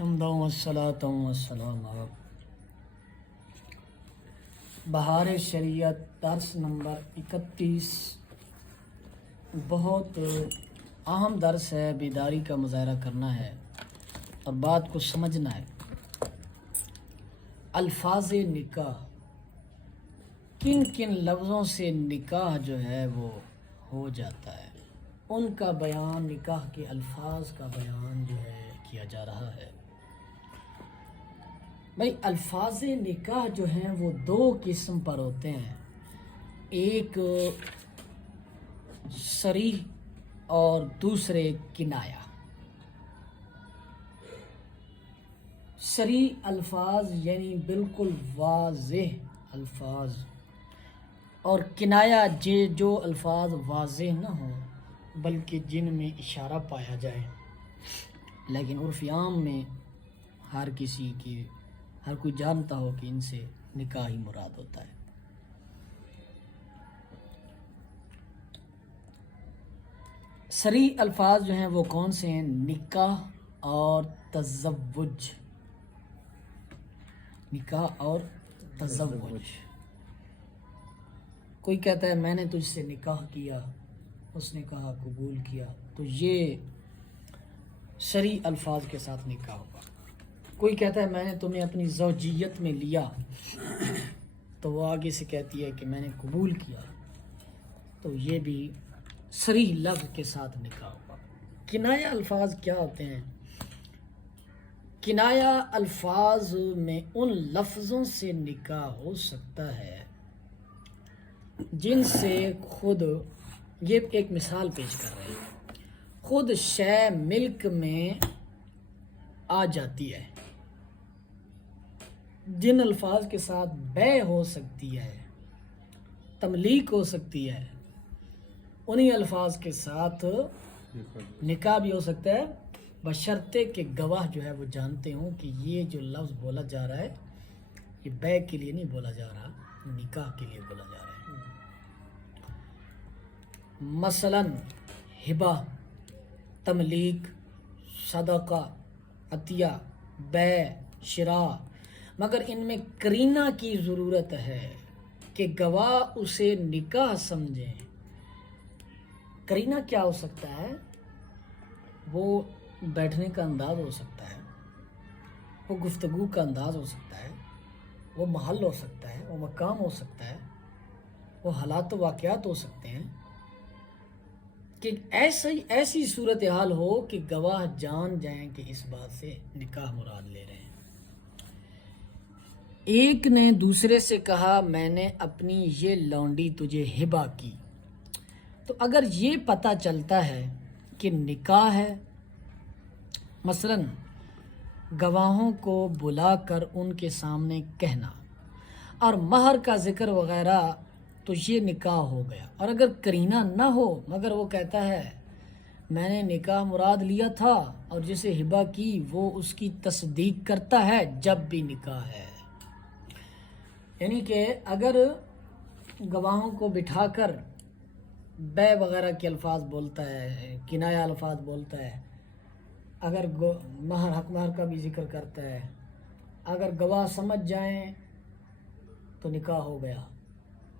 حمد والصلاۃ والسلام بہار شریعت درس نمبر 31 بہت اہم درس ہے، بیداری کا مظاہرہ کرنا ہے اور بات کو سمجھنا ہے۔ الفاظ نکاح، کن کن لفظوں سے نکاح جو ہے وہ ہو جاتا ہے، ان کا بیان، نکاح کے الفاظ کا بیان جو ہے کیا جا رہا ہے۔ بھائی الفاظ نکاح جو ہیں وہ دو قسم پر ہوتے ہیں، ایک صریح اور دوسرے کنایہ۔ صریح الفاظ یعنی بالکل واضح الفاظ، اور کنایہ جو الفاظ واضح نہ ہوں بلکہ جن میں اشارہ پایا جائے، لیکن عرف عام میں ہر کوئی جانتا ہو کہ ان سے نکاح ہی مراد ہوتا ہے۔ صریح الفاظ جو ہیں وہ کون سے ہیں؟ نکاح اور تزوج۔ نکاح اور تزوج۔ کوئی کہتا ہے میں نے تجھ سے نکاح کیا، اس نے کہا قبول کیا، تو یہ صریح الفاظ کے ساتھ نکاح ہوگا۔ کوئی کہتا ہے میں نے تمہیں اپنی زوجیت میں لیا، تو وہ آگے سے کہتی ہے کہ میں نے قبول کیا، تو یہ بھی صریح لفظ کے ساتھ نکاح ہوگا۔ کنایہ الفاظ کیا ہوتے ہیں؟ کنایہ الفاظ میں ان لفظوں سے نکاح ہو سکتا ہے جن سے خود، یہ ایک مثال پیش کر رہے ہیں، خود شے ملک میں آ جاتی ہے، جن الفاظ کے ساتھ بیع ہو سکتی ہے، تملیک ہو سکتی ہے، انہی الفاظ کے ساتھ نکاح بھی ہو سکتا ہے، بشرطے کہ گواہ جو ہے وہ جانتے ہوں کہ یہ جو لفظ بولا جا رہا ہے یہ بیع کے لیے نہیں بولا جا رہا، نکاح کے لیے بولا جا رہا ہے۔ مثلا ہبہ، تملیک، صدقہ، عطیہ، بیع، شراء، مگر ان میں قرینہ کی ضرورت ہے کہ گواہ اسے نکاح سمجھیں۔ قرینہ کیا ہو سکتا ہے؟ وہ بیٹھنے کا انداز ہو سکتا ہے، وہ گفتگو کا انداز ہو سکتا ہے، وہ محل ہو سکتا ہے، وہ مقام ہو سکتا ہے، وہ حالات و واقعات ہو سکتے ہیں کہ ایسی صورتحال ہو کہ گواہ جان جائیں کہ اس بات سے نکاح مراد لے رہے ہیں۔ ایک نے دوسرے سے کہا میں نے اپنی یہ لونڈی تجھے ہبہ کی، تو اگر یہ پتہ چلتا ہے کہ نکاح ہے، مثلا گواہوں کو بلا کر ان کے سامنے کہنا اور مہر کا ذکر وغیرہ، تو یہ نکاح ہو گیا۔ اور اگر قرینہ نہ ہو مگر وہ کہتا ہے میں نے نکاح مراد لیا تھا، اور جسے ہبہ کی وہ اس کی تصدیق کرتا ہے، جب بھی نکاح ہے۔ یعنی کہ اگر گواہوں کو بٹھا کر بیع وغیرہ کے الفاظ بولتا ہے، کنایہ الفاظ بولتا ہے، اگر حق مہر کا بھی ذکر کرتا ہے، اگر گواہ سمجھ جائیں تو نکاح ہو گیا۔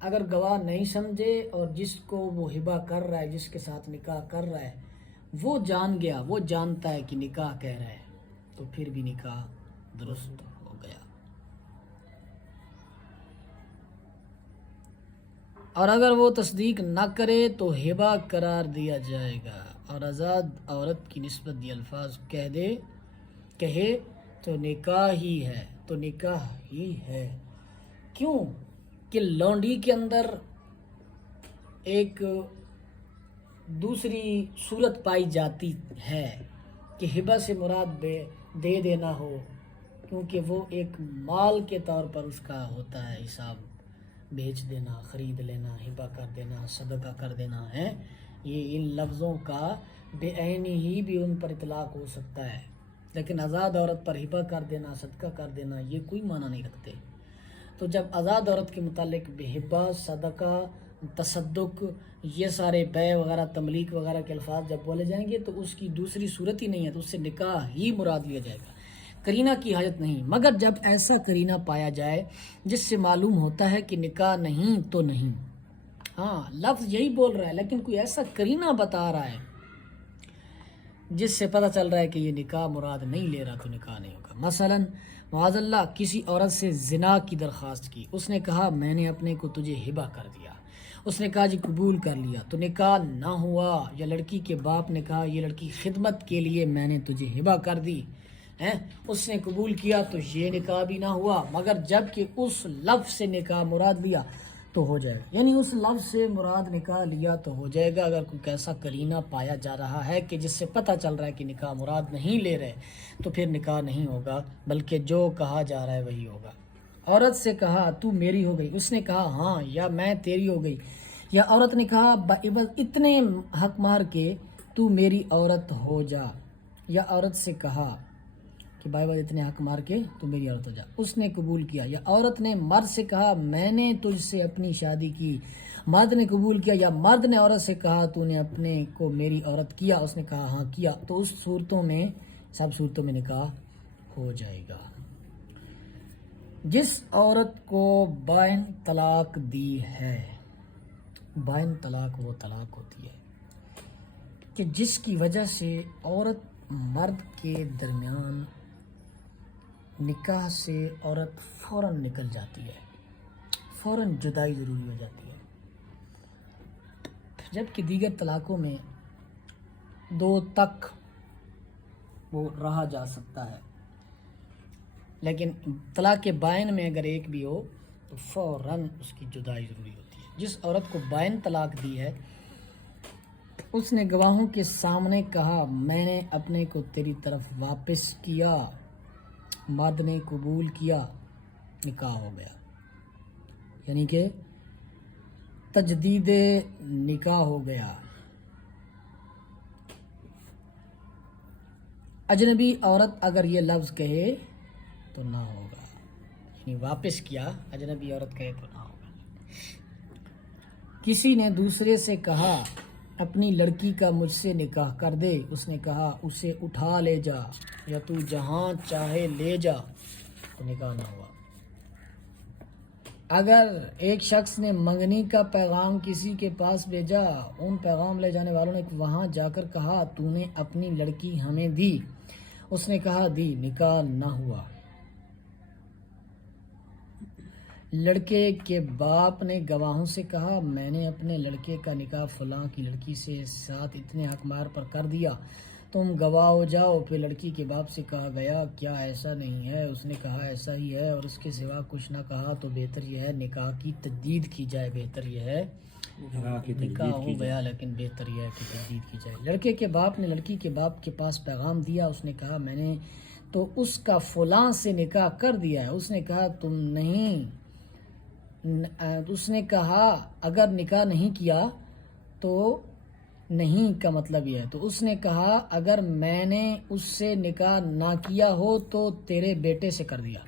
اگر گواہ نہیں سمجھے اور جس کو وہ ہبہ کر رہا ہے، جس کے ساتھ نکاح کر رہا ہے، وہ جان گیا، وہ جانتا ہے کہ نکاح کہہ رہا ہے، تو پھر بھی نکاح درست ہو گیا۔ اور اگر وہ تصدیق نہ کرے تو ہبہ قرار دیا جائے گا، اور آزاد عورت کی نسبت یہ الفاظ کہے تو نکاح ہی ہے، تو نکاح ہی ہے۔ کیوں کہ لونڈی کے اندر ایک دوسری صورت پائی جاتی ہے کہ ہبہ سے مراد دے دینا ہو، کیونکہ وہ ایک مال کے طور پر اس کا ہوتا ہے حساب، بیچ دینا، خرید لینا، ہبہ کر دینا، صدقہ کر دینا ہے۔ یہ ان لفظوں کا بے عینی ہی بھی ان پر اطلاق ہو سکتا ہے، لیکن آزاد عورت پر ہبہ کر دینا، صدقہ کر دینا، یہ کوئی معنی نہیں رکھتے۔ تو جب آزاد عورت کے متعلق بہبہ، صدقہ، تصدق، یہ سارے بیع وغیرہ، تملیک وغیرہ کے الفاظ جب بولے جائیں گے تو اس کی دوسری صورت ہی نہیں ہے، تو اس سے نکاح ہی مراد لیا جائے گا۔ کرینہ کی حاجت نہیں، مگر جب ایسا کرینہ پایا جائے جس سے معلوم ہوتا ہے کہ نکاح نہیں تو نہیں. ہاں لفظ یہی بول رہا ہے لیکن کوئی ایسا کرینہ بتا رہا ہے جس سے پتہ چل رہا ہے کہ یہ نکاح مراد نہیں لے رہا تو نکاح نہیں ہوگا. مثلا معاذ اللہ کسی عورت سے زنا کی درخواست کی، اس نے کہا میں نے اپنے کو تجھے ہبہ کر دیا، اس نے کہا جی قبول کر لیا تو نکاح نہ ہوا. یا لڑکی کے باپ نے کہا یہ لڑکی خدمت کے لیے میں نے تجھے ہبہ کر دی، اس نے قبول کیا تو یہ نکاح بھی نہ ہوا. مگر جب کہ اس لفظ سے نکاح مراد لیا تو ہو جائے گا، یعنی اس لفظ سے مراد نکاح لیا تو ہو جائے گا. اگر کوئی ایسا کرینہ پایا جا رہا ہے کہ جس سے پتہ چل رہا ہے کہ نکاح مراد نہیں لے رہے تو پھر نکاح نہیں ہوگا، بلکہ جو کہا جا رہا ہے وہی ہوگا. عورت سے کہا تو میری ہو گئی، اس نے کہا ہاں، یا میں تیری ہو گئی. یا عورت نے کہا اتنے حق مار کے تو میری عورت ہو جا. یا عورت سے کہا کہ بھائی اتنے حق مار کے تو میری عورت ہو جا، اس نے قبول کیا. یا عورت نے مرد سے کہا میں نے تجھ سے اپنی شادی کی، مرد نے قبول کیا. یا مرد نے عورت سے کہا تو نے اپنے کو میری عورت کیا، اس نے کہا ہاں کیا، تو اس صورتوں میں سب صورتوں میں نکاح ہو جائے گا. جس عورت کو بائن طلاق دی ہے، بائن طلاق وہ طلاق ہوتی ہے کہ جس کی وجہ سے عورت مرد کے درمیان نکاح سے عورت فوراً نکل جاتی ہے، فوراً جدائی ضروری ہو جاتی ہے. جبکہ دیگر طلاقوں میں 2 تک وہ رہا جا سکتا ہے، لیکن طلاق بائن میں اگر ایک بھی ہو تو فوراً اس کی جدائی ضروری ہوتی ہے. جس عورت کو بائن طلاق دی ہے اس نے گواہوں کے سامنے کہا میں نے اپنے کو تیری طرف واپس کیا، مرد نے قبول کیا، نکاح ہو گیا، یعنی کہ تجدید نکاح ہو گیا. اجنبی عورت اگر یہ لفظ کہے تو نہ ہوگا، یعنی واپس کیا اجنبی عورت کہے تو نہ ہوگا. کسی نے دوسرے سے کہا اپنی لڑکی کا مجھ سے نکاح کر دے، اس نے کہا اسے اٹھا لے جا یا تو جہاں چاہے لے جا، تو نکاح نہ ہوا. اگر ایک شخص نے منگنی کا پیغام کسی کے پاس بھیجا، ان پیغام لے جانے والوں نے وہاں جا کر کہا تو نے اپنی لڑکی ہمیں دی، اس نے کہا دی، نکاح نہ ہوا. لڑکے کے باپ نے گواہوں سے کہا میں نے اپنے لڑکے کا نکاح فلاں کی لڑکی سے ساتھ اتنے حق مار پر کر دیا، تم گواہ ہو جاؤ. پھر لڑکی کے باپ سے کہا گیا کیا ایسا نہیں ہے؟ اس نے کہا ایسا ہی ہے، اور اس کے سوا کچھ نہ کہا تو بہتر یہ ہے نکاح کی تجدید کی جائے. بہتر یہ ہے نکاح ہو گیا لیکن بہتر یہ ہے کہ تجدید کی جائے. لڑکے کے باپ نے لڑکی کے باپ کے پاس پیغام دیا، اس نے کہا میں نے تو اس کا فلاں سے نکاح کر دیا ہے. اس نے کہا تم نہیں، اس نے کہا اگر نکاح نہیں کیا تو نہیں کا مطلب یہ ہے. تو اس نے کہا اگر میں نے اس سے نکاح نہ کیا ہو تو تیرے بیٹے سے کر دیا.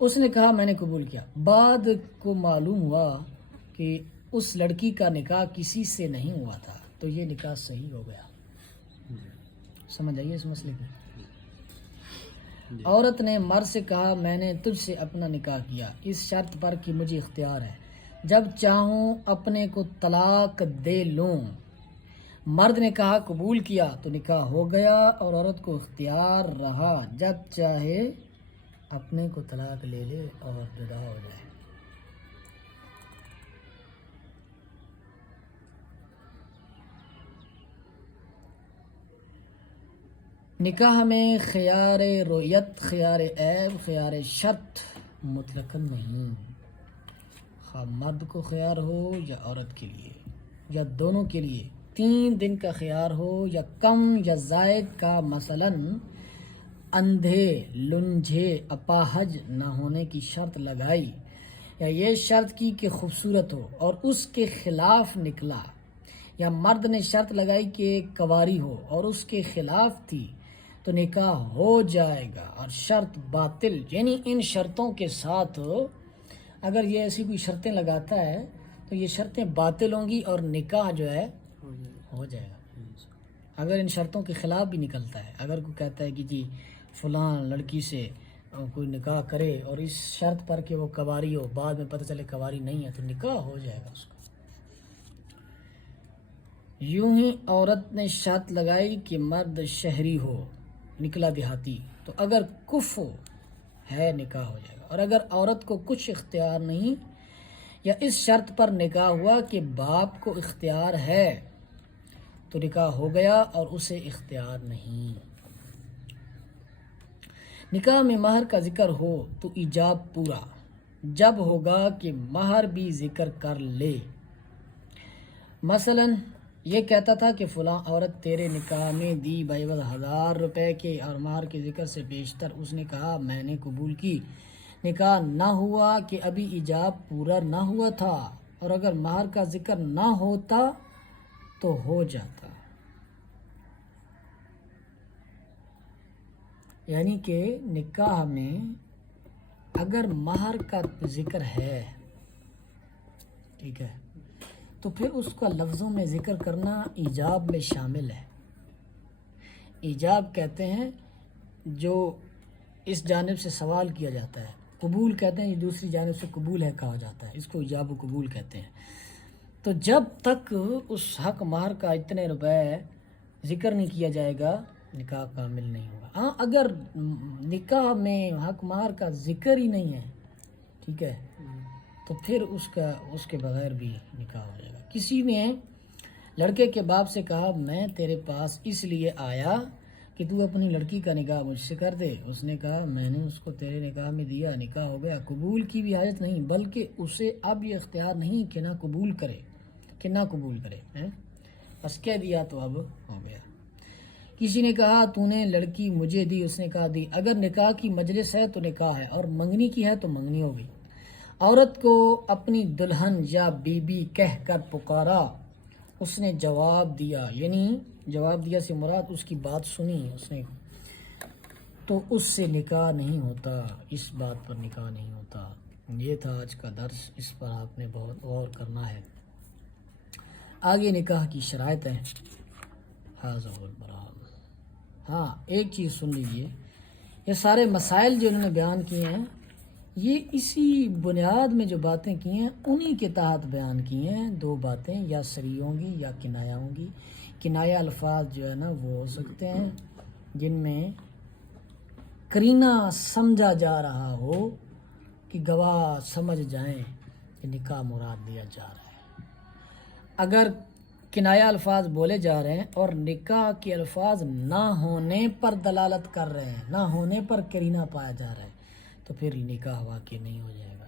اس نے کہا میں نے قبول کیا. بعد کو معلوم ہوا کہ اس لڑکی کا نکاح کسی سے نہیں ہوا تھا، تو یہ نکاح صحیح ہو گیا. سمجھ آئیے اس مسئلے کی. عورت نے مرد سے کہا میں نے تجھ سے اپنا نکاح کیا اس شرط پر کہ مجھے اختیار ہے، جب چاہوں اپنے کو طلاق دے لوں. مرد نے کہا قبول کیا تو نکاح ہو گیا اور عورت کو اختیار رہا جب چاہے اپنے کو طلاق لے لے اور جدا ہو جائے. نکاح میں خیار رویت، خیار عیب، خیار شرط مطلقاً نہیں. خواہ مرد کو خیار ہو یا عورت کے لیے یا دونوں کے لیے 3 دن کا خیار ہو یا کم یا زائد کا. مثلاً اندھے، لنجھے، اپاہج نہ ہونے کی شرط لگائی، یا یہ شرط کی کہ خوبصورت ہو اور اس کے خلاف نکلا. یا مرد نے شرط لگائی کہ کنواری ہو اور اس کے خلاف تھی تو نکاح ہو جائے گا اور شرط باطل. یعنی ان شرطوں کے ساتھ اگر یہ ایسی کوئی شرطیں لگاتا ہے تو یہ شرطیں باطل ہوں گی اور نکاح جو ہے ہو جائے گا. اگر ان شرطوں کے خلاف بھی نکلتا ہے، اگر کوئی کہتا ہے کہ جی فلاں لڑکی سے کوئی نکاح کرے اور اس شرط پر کہ وہ کواری ہو، بعد میں پتہ چلے کواری نہیں ہے تو نکاح ہو جائے گا اس کا۔ یوں ہی عورت نے شرط لگائی کہ مرد شہری ہو، نکلا دیہاتی، تو اگر کفو ہے نکاح ہو جائے گا، اور اگر عورت کو کچھ اختیار نہیں یا اس شرط پر نکاح ہوا کہ باپ کو اختیار ہے تو نکاح ہو گیا اور اسے اختیار نہیں۔ نکاح میں مہر کا ذکر ہو تو ایجاب پورا جب ہوگا کہ مہر بھی ذکر کر لے۔ مثلا یہ کہتا تھا کہ فلاں عورت تیرے نکاح میں دی بعوض 1000 روپے کے اور مہر کے ذکر سے بیشتر، اس نے کہا میں نے قبول کی، نکاح نہ ہوا کہ ابھی ایجاب پورا نہ ہوا تھا، اور اگر مہر کا ذکر نہ ہوتا تو ہو جاتا، یعنی کہ نکاح میں اگر مہر کا ذکر ہے، ٹھیک ہے، تو پھر اس کا لفظوں میں ذکر کرنا ایجاب میں شامل ہے۔ ایجاب کہتے ہیں جو اس جانب سے سوال کیا جاتا ہے، قبول کہتے ہیں دوسری جانب سے قبول ہے کہا جاتا ہے، اس کو ایجاب و قبول کہتے ہیں۔ تو جب تک اس حق مہر کا اتنے روپے ذکر نہیں کیا جائے گا نکاح کامل نہیں ہوگا۔ ہاں اگر نکاح میں حق مہر کا ذکر ہی نہیں ہے، ٹھیک ہے، تو پھر اس کے بغیر بھی نکاح ہو جائے گا۔ کسی نے لڑکے کے باپ سے کہا میں تیرے پاس اس لیے آیا کہ تو اپنی لڑکی کا نکاح مجھ سے کر دے، اس نے کہا میں نے اس کو تیرے نکاح میں دیا، نکاح ہو گیا، قبول کی بھی حاجت نہیں، بلکہ اسے اب یہ اختیار نہیں کہ نہ قبول کرے، کہ نہ قبول کرے، بس کہہ دیا تو اب ہو گیا۔ کسی نے کہا تو نے لڑکی مجھے دی، اس نے کہا دی، اگر نکاح کی مجلس ہے تو نکاح ہے، اور منگنی کی ہے تو منگنی ہوگی۔ عورت کو اپنی دلہن یا بیوی کہہ کر پکارا، اس نے جواب دیا، یعنی جواب دیا سے مراد اس کی بات سنی اس نے، تو اس سے نکاح نہیں ہوتا، اس بات پر نکاح نہیں ہوتا۔ یہ تھا آج کا درس، اس پر آپ نے بہت غور کرنا ہے۔ آگے نکاح کی شرائط ہیں۔ ہاں ایک چیز سن لیجئے، یہ سارے مسائل جو انہوں نے بیان کیے ہیں یہ اسی بنیاد میں جو باتیں کی ہیں انہی کے تحت بیان کی ہیں۔ 2 باتیں یا صریح ہوں گی یا کنایہ ہوں گی۔ کنایہ الفاظ جو ہے نا وہ ہو سکتے ہیں جن میں قرینہ سمجھا جا رہا ہو کہ گواہ سمجھ جائیں کہ نکاح مراد لیا جا رہا ہے۔ اگر کنایہ الفاظ بولے جا رہے ہیں اور نکاح کے الفاظ نہ ہونے پر دلالت کر رہے ہیں، نہ ہونے پر قرینہ پایا جا رہا ہے، تو پھر نکاح واقع نہیں ہو جائے گا۔